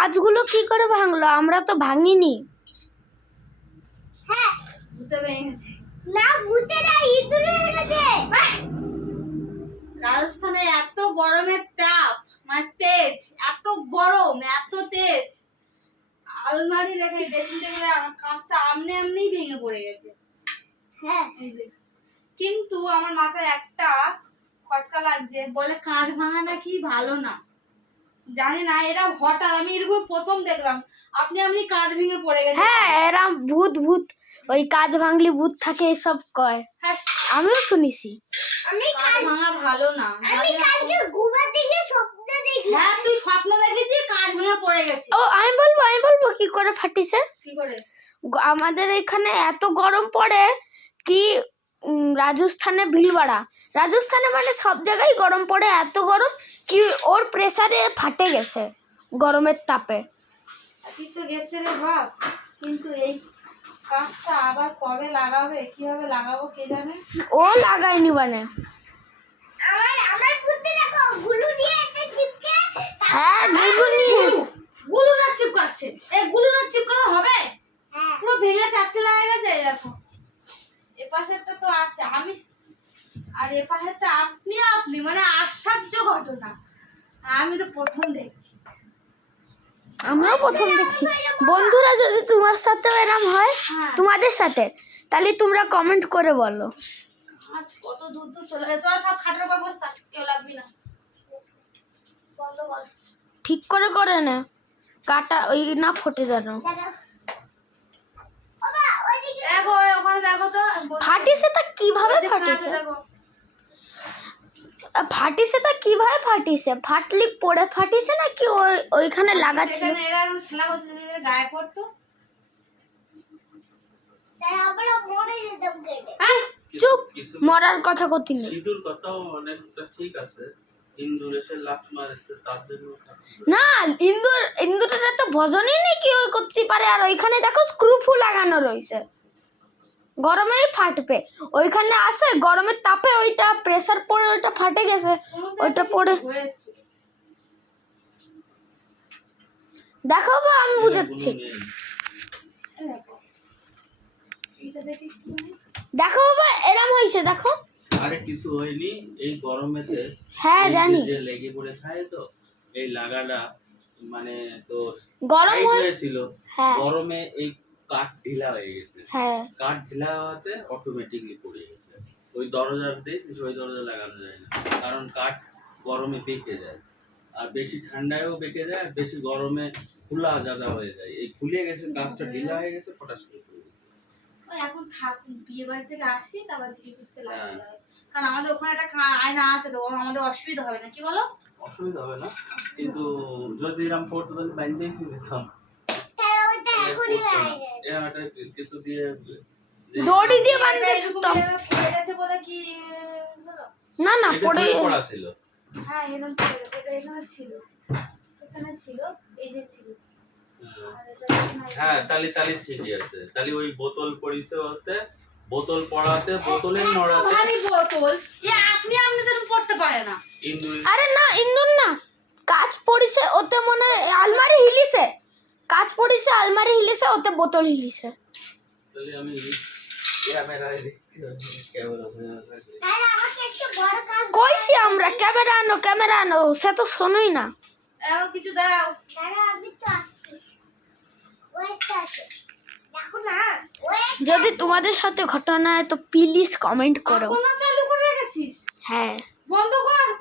কাঁচগুলো কি করে ভাঙলো? আমরা তো ভাঙিনি। হ্যাঁ ভূতে ভেঙেছে। না ভূতে না, ইঁদুরে ভেঙেছে। রাজস্থানে এত গরমের তাপ, মানে তেজ, এত গরম, এত তেজ, আলমারি রেখে ড্রেসিং টেবিলের কাঁচটা আমনি ভেঙে পড়ে গেছে। হ্যাঁ কিন্তু আমার মাথায় একটা খটকা লাগছে, বলে কাঁচ ভাঙা নাকি ভালো না। জানি না, এরা হঠাৎ, আমি এরকম প্রথম দেখলাম আপনি কাঁচ ভেঙে পড়ে গেছে। হ্যাঁ এরা ভূত ওই কাঁচ ভাঙলি ভূত থাকে এসব কয়। হ্যাঁ আমিও শুনেছি। কাঁচ ভাঙা ভালো না। আমি কালকে ঘুমাতে গিয়ে স্বপ্ন দেখলাম। হ্যাঁ তুই স্বপ্ন দেখেছিস কাঁচ ভেঙে পড়ে গেছে। ও আমি বলবো কি করে ফাটিছে। কি করে? আমাদের এখানে এত গরম পড়ে কি রাজস্থানে ভিলবাড়া, রাজস্থানে মানে সব জায়গায় গরম পড়ে, এত গরম কি ওর প্রেসারে ফাটে গেছে গরমের তাপে। তুই তো গেছে রে বাপ, কিন্তু এই কাজটা আবার কবে লাগাবে, কিভাবে লাগাবো কে জানে। ও লাগায়নি মানে। আমার বুদ্ধি দেখো, গুলু দিয়ে এটা চিপকে। হ্যাঁ গুলু না চিপকাচ্ছে, এই গুলু না চিপকানো হবে? হ্যাঁ পুরো ভেঙে চাচ্ছে লাগা গেছে। দেখো এ পাশেরটা তো আছে, আমি আর এ পাশেরটা আপনি মানে আশ্চর্য ঘটনা, আমি তো প্রথম দেখছি। আমরাও প্রথম দেখছি। বন্ধুরা যদি তোমার সাথেও এরম হয়, তোমাদের সাথে, তাহলে তোমরা কমেন্ট করে বলো। আজ কত দূর চলে যায়, তোরা সব খাটের উপর বসে থাক, কেউ লাগবি না। বন্ধ কর। ঠিক করে না, কাটা ওই না ফটে জানো। দেখো ওখানে দেখো তো ফাটিছে তা কিভাবে ফাটিছে? ফাটিছে তা কিভাবে ফাটিছে? ফাটলি পড়ে ফাটিছে নাকি ওইখানে লাগাচ্ছিল? সেখানে এরা খেলা করছিল, গায়ে পড়তো। চুপ, মরার কথা কতি নেই। সিঁদুর কথাও অনেকটা ঠিক আছে, ইন্দুর এসে লাফ মারেছে তার জন্য। না ইন্দুরের তো ভজনই নেই কি ওই করতে পারে। আর ওইখানে দেখো স্ক্রু লাগানো রয়েছে, গরমেই ফাটবে। ওইখানে আসে গরমের তাপে ওইটা প্রেসার পড়ে ওইটা ফাটে গেছে, ওইটা পড়ে। দেখো বা আমি বুঝাচ্ছি, দেখো বাবা এরম হয়েছে দেখো। আরে কিছু হয়নি, এই গরমেতে হ্যাঁ জানি যে লেগে পড়ে খায় তো এই লাগাটা, মানে তোর গরম হয়েছিল। হ্যাঁ গরমে এই কাঠ ঢিলা হয়ে গেছে। হ্যাঁ কাঠ ঢিলা হওয়াতে অটোমেটিকলি পড়ে গেছে। ওই দরজার দেশ ওই দরজা লাগানো যায় না, কারণ কাঠ গরমে বেঁকে যায়, আর বেশি ঠান্ডায়ও বেঁকে যায়, আর বেশি গরমে খোলা জায়গা হয়ে যায়। এই খুলে গেছে, কাজটা ঢিলা হয়ে গেছে, ফটাস করে পড়ে গেছে। এখন থাক, বিয়ে বাড়ি থেকে আসি তারপর ধীরে সুস্থে লাগবে, কারণ আমাদের ওখানে একটা আয়না আছে তো, আমাদের অসুবিধা হবে না, কি বলো? অসুবিধা হবে না, কিন্তু যদি এরকম পড়তো তাহলে বাইন্দেই ফিরতাম। এরকম একটা কিছু দিয়ে দড়ি দিয়ে বাঁধতে পড়ে গেছে বলে কি হলো? না পড়ে পড়া ছিল। হ্যাঁ এরকম পড়ে গেছে, এটা এখানে ছিল, এখানে ছিল, এই যে ছিল। হ্যাঁ তাহলে ঠিকই আছে। তাহলে ওই বোতল পড়িছে হতে, বোতল পড়াতে, বোতলের নড়াতে। ভারী বোতল, আপনি তো পড়তে পারে না। আরে না ইন্দুর না, কাঁচ পড়িছে ওতে, মনে আলমারি হিলিছে, কাঁচ পড়িছে আলমারি হিলিছে, ওতে বোতল হিলিছে। তাহলে আমি ক্যামেরায় দেখতে ক্যামেরা কইছি আমরা ক্যামেরা আনো, সে তো শোনোই না। এও কিছু দাও, যদি তোমাদের সাথে ঘটনা হয় তো প্লিজ কমেন্ট করো। চালু করে রেখেছিস? হ্যাঁ বন্ধ কর।